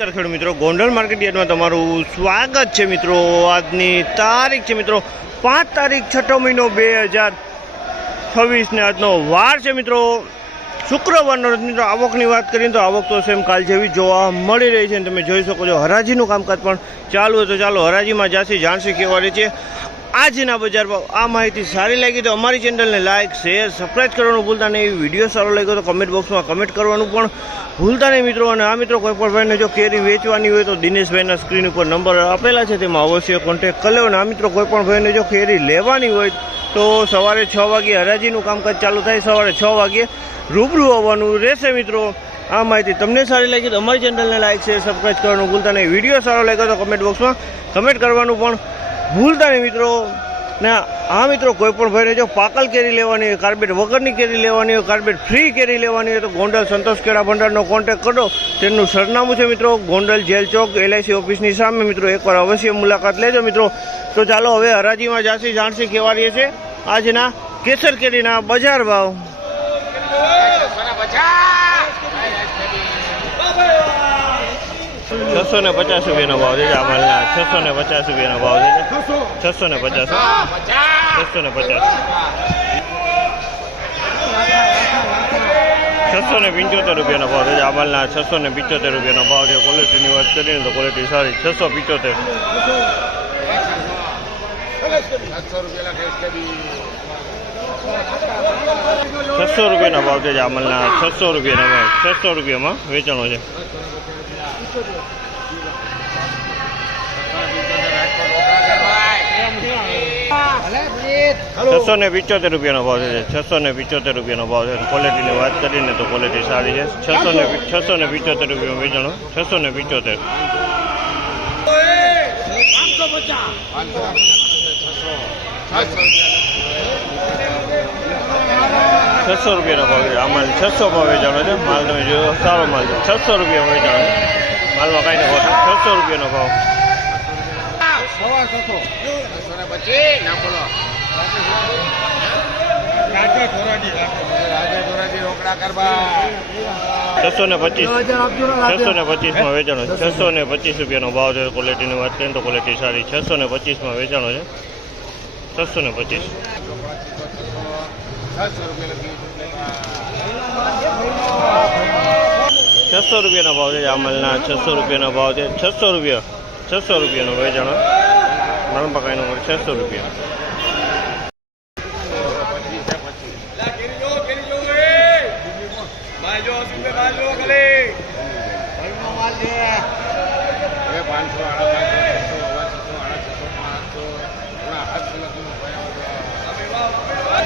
નમસ્કાર ખેડૂત મિત્રો, ગોંડલ માર્કેટ યાર્ડમાં તમારું સ્વાગત છે મિત્રો। આજની તારીખ છે મિત્રો 5 તારીખ 6 મહિનો 2026 ને આજનો વાર છે મિત્રો શુક્રવારનો રોજ। મિત્રો આવકની વાત કરીએ તો આવક તો સેમ કાલ જેવી જોવા મળી રહી છે અને તમે જોઈ શકો છો હરાજીનું કામકાજ પણ ચાલુ હોય। તો ચાલો હરાજીમાં જાણશી કેવા રહે છે આજના બજાર ભાવ। આ માહિતી સારી લાગી તો અમારી ચેનલને લાઇક શેર સબસ્ક્રાઈબ કરવાનું ભૂલતા નહીં। વિડીયો સારો લાગ્યો તો કમેન્ટ બોક્સમાં કમેન્ટ કરવાનું પણ ભૂલતા નહીં મિત્રો। અને આ મિત્રો કોઈ પણ ભાઈને જો કેરી વેચવાની હોય તો દિનેશભાઈના સ્ક્રીન ઉપર નંબર આપેલા છે તેમાં અવશ્ય કોન્ટેક્ટ કરી લેવો। અને આ મિત્રો કોઈ પણ ભાઈને જો કેરી લેવાની હોય તો સવારે 6 વાગે હરાજીનું કામકાજ ચાલુ થાય, સવારે 6 વાગે રૂબરૂ આવવાનું રહેશે મિત્રો। આ માહિતી તમને સારી લાગી તો અમારી ચેનલને લાઇક શેર સબસ્ક્રાઈબ કરવાનું ભૂલતા નહીં। વિડીયો સારો લાગ્યો તો કમેન્ટ બોક્સમાં કમેન્ટ કરવાનું પણ ભૂલતા નહીં મિત્રો। ને આ મિત્રો કોઈ પણ ભાઈને જો પાકલ કેરી લેવાની હોય, કાર્બેટ વગરની કેરી લેવાની હોય, કાર્બેટ ફ્રી કેરી લેવાની હોય તો ગોંડલ સંતોષ કેળા ભંડારનો કોન્ટેક્ટ કરો। તેનું સરનામું છે મિત્રો ગોંડલ જેલ ચોક LIC ઓફિસની સામે મિત્રો। એકવાર અવશ્ય મુલાકાત લેજો મિત્રો। તો ચાલો હવે હરાજીમાં જાણશી કેવા રહે છે આજના કેસર કેરીના બજાર ભાવ। 650 રૂપિયાનો ભાવ છે આમાં, 650 રૂપિયાનો ભાવ છે, 650 675 રૂપિયાનો ભાવ છે આમાલના, 675 રૂપિયાનો ભાવ છે। ક્વોલિટીની વાત કરીએ તો ક્વોલિટી સારી, 675 600 રૂપિયાનો ભાવ છે આમલના, 600 રૂપિયાનો ભાવ, 600 રૂપિયામાં વેચાણો છે। 675 રૂપિયાનો ભાવ છે, 675 રૂપિયાનો ભાવ છે। ક્વોલિટીની વાત કરીને તો ક્વોલિટી સારી છે। 675 રૂપિયામાં વેચાણો, 675 600 રૂપિયાનો ભાવ છે આમાં, 600 ભાવ વેચાણો છે માલ। તમે જોયો સારો માલ છે, 600 રૂપિયામાં વેચાણો છે માલમાં કાંઈ નહીં ભાવ, 600 રૂપિયાનો ભાવ। 625માં વેચાણો છે, 625 રૂપિયાનો ભાવ છે। ક્વોલિટીની વાત કરીએ તો ક્વોલિટી સારી, 625માં વેચાણો છે, 625 600 રૂપિયાનો ભાવ છે આમલના, 600 રૂપિયાનો ભાવ છે, 600 રૂપિયાનો વેચાણો માલ પકાઈનો 600 રૂપિયા।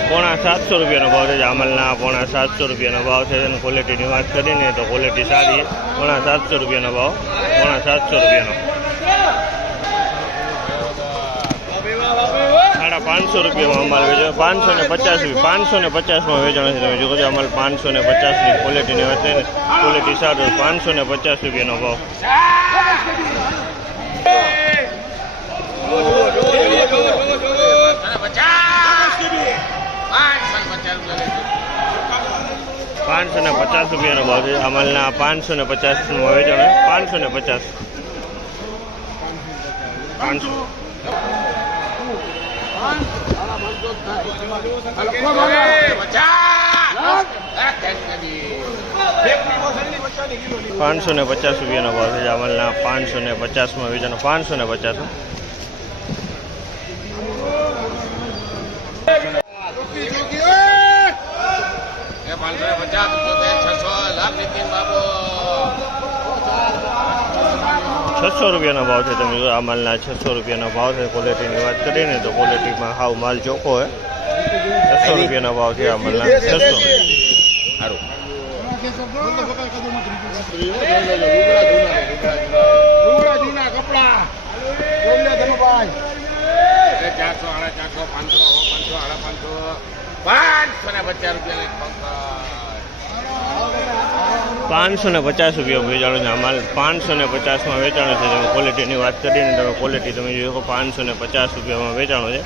પોણા 700 રૂપિયાનો ભાવ છે આમલના, પોણા 700 રૂપિયાનો ભાવ છે। અને ક્વોલિટીની વાત કરીને તો ક્વોલિટી સારી, પોણા 700 રૂપિયાનો ભાવ, પોણા 700 રૂપિયાનો। 550 રૂપિયામાં અમાલ વેચાય, 550માં વેચાણ છે। તમે જોવો છો અમાલ 550ની ક્વોલિટીની વાત છે ને ક્વોલિટી સારું, 550 રૂપિયાનો ભાવ। 550 રૂપિયાનો ભાવ છે અમલના, 550માં વેચાણ, 550 550 રૂપિયાનો ભાવ છે અમલના, 550માં વેચાણ, 550 600 રૂપિયાનો ભાવ છે। તમે આમાલના 600 રૂપિયાનો ભાવ છે। ક્વોલિટીની વાત કરીને તો ક્વોલિટીમાં હાવ માલ ચોખ્ખો હોય, 600 રૂપિયાનો ભાવ છે આમાલના, 600 550 રૂપિયા વેચાણો છે અમાલ, 550માં વેચાણો છે। તમે ક્વોલિટીની વાત કરીને તમે ક્વોલિટી તમે જોયો 550 રૂપિયામાં વેચાણો છે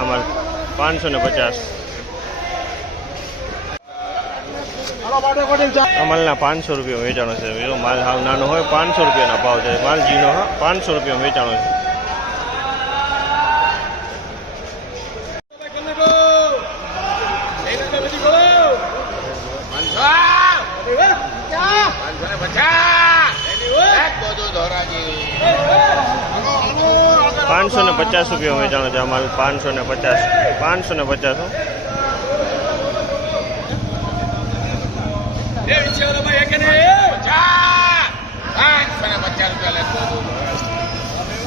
અમાલ, 550। આ માલના 500 રૂપિયા વેચાણો છે. એનો માલ હાવ નાનો હોય 500 રૂપિયાના ભાવ છે. માલ જીનો હા 500 રૂપિયા વેચાણો છે. ₹550 વેચાણો છે. આ માલ 550 550.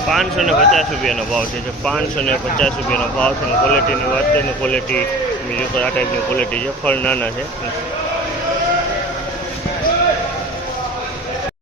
₹550 ભાવ છે. ₹550 ભાવ છે. ક્વોલિટીની વાત કરીએ ક્વોલિટી બીજું આ ટાઈપની ક્વોલિટી છે. ફળ નાના છે.